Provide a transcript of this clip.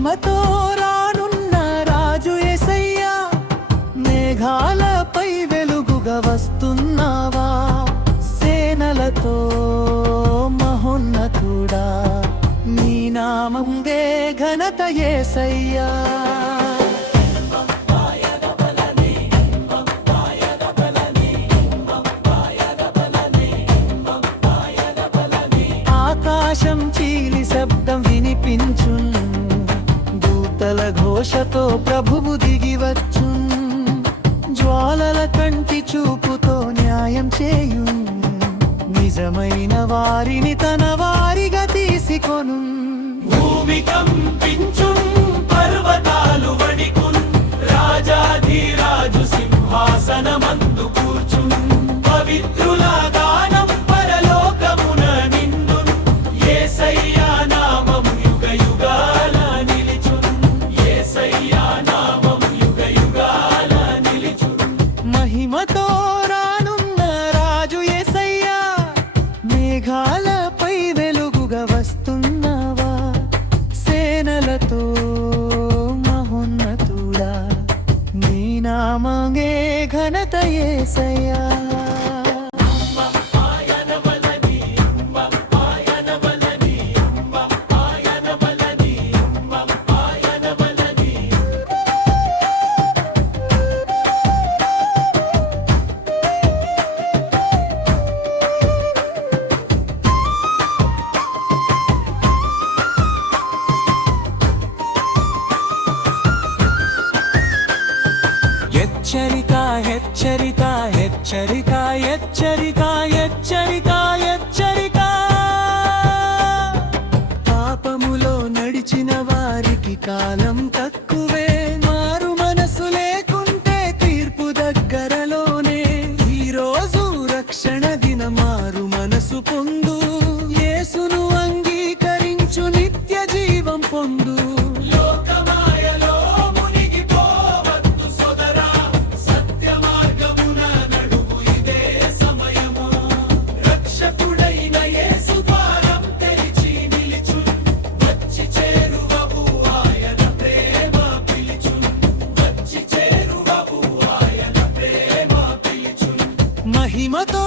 మహిమతో రానున్న రాజు యేసయ్యా, మేఘాలపై వెలుగుగా వస్తున్నావా? సేనలతో మహోన్నతుడా, నీ నామందే ఘనత యేసయ్యా. ఆకాశం చీలి శబ్దం వినిపించున్, దూతల ఘోషతో ప్రభువు దిగివచ్చున్. జ్వాలల కంటి చూపుతో న్యాయం చేయు, నిజమైన వారిని తన వారిగా తీసుకొను. భూమి కంపించున్, పర్వతాలు వణికున్, రాజాధిరాజు సింహాసనమందు కూర్చున్. పవిత్రుల గానం పరలోకమున నిండున్, యేసయ్యా నామం యుగ యుగాల నిలిచున్. యేసయ్యా నామం యుగ యుగాల నిలిచున్. మహిమతో రానున్న రాజు యేసయ్యా, మేఘాలపై వెలుగుగా వస్తున్నావా? సేనలతో మహోన్నతుడా, నీ నామమే ఘనత యేసయ్యా. హెచ్చరిక హెచ్చరిక హెచ్చరిక హెచ్చరిక హెచ్చరిక హెచ్చరిక. పాపములో నడిచిన వారికి కాలం తక్కువే, మారు మనసు లేకుంటే తీర్పు దగ్గరలోనే. ఈ రోజు రక్షణ దిన, మారు మనసు పొందు, యేసును అంగీకరించు, నిత్య జీవం పొందు. లోకమాయలో మునిగిపోవద్దు సోదరా, సత్య మార్గమున నడువు, ఇదే సమయము. రక్షకుడైన యేసు ద్వారం తెరిచి నిలిచున్, వచ్చి చేరువవు ఆయన ప్రేమ పిలిచున్. వచ్చి చేరువవు ఆయన ప్రేమ పిలిచున్. మహిమతో